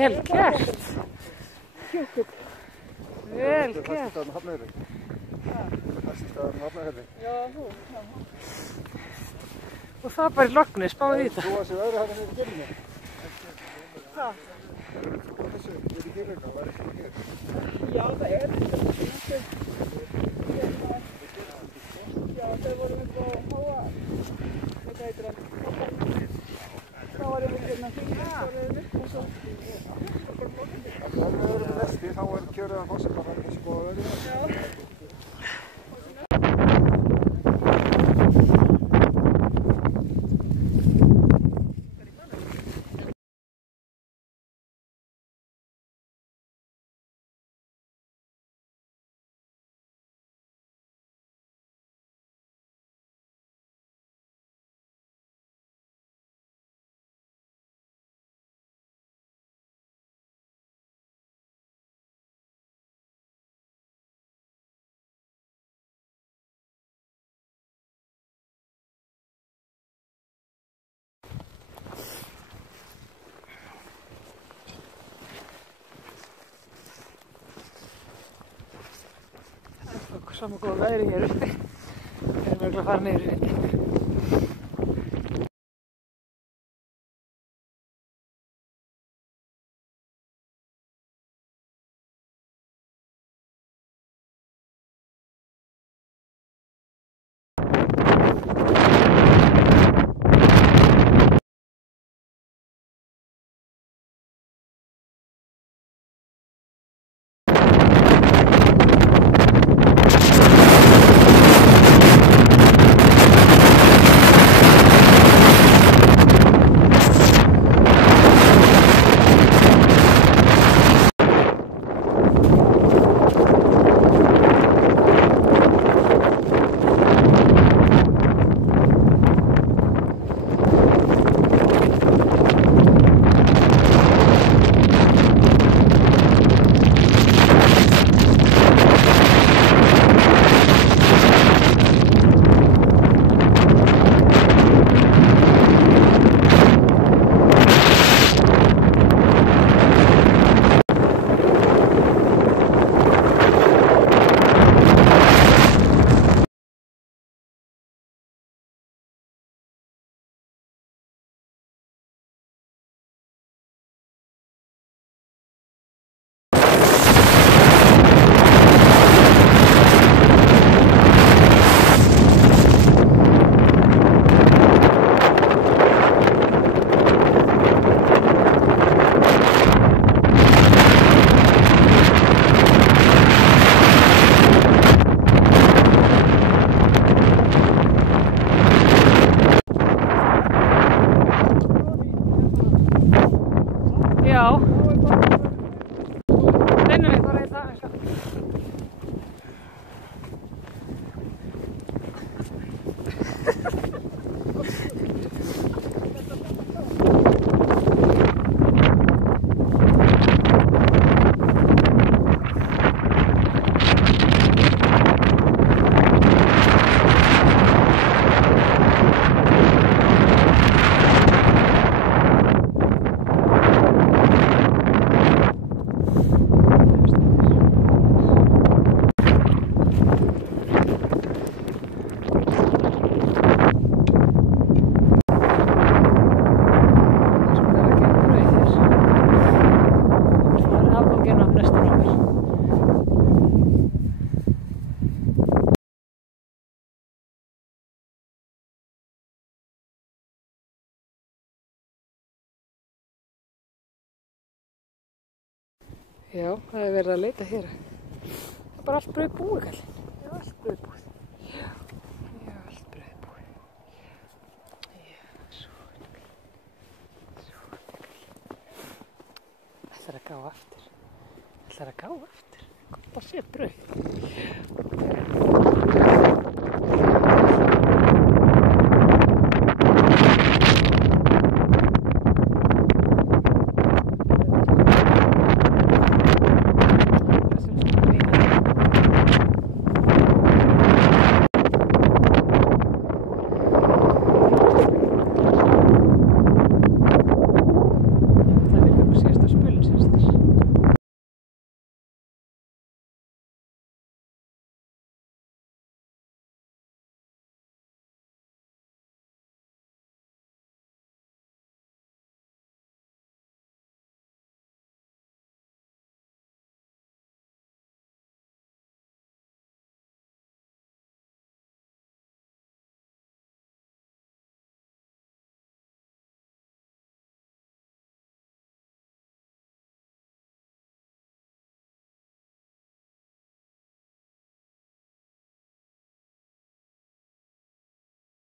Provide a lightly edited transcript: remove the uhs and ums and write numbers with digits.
Vel gert. Vel gert. Og það bara í logni, spáði í þetta. Þú að sér öðru hægt niður í gerðinni. Hvað? Þessu, við í gerðinna, var ekki í gerð. Já, það þetta. Já, þau vorum upp á Háa. Þetta heitir það. Þá varum við hérna fyrir skoðuðum upp og svo. Það við erum með vesti, þá kjörið að fórsaka að fara þessu góða öðru. Já. Saman góða veðri hér uppi. Við erum örugglega að fara niður í vindinn. Já. Reynum við bara í það. Já, það er verið að leita hér. Það er bara allt brauð búið, kallinn. Já, allt brauð búið. Já, allt brauð búið. Já, svona. Ætlar að gá aftur. Gott að sé brauð.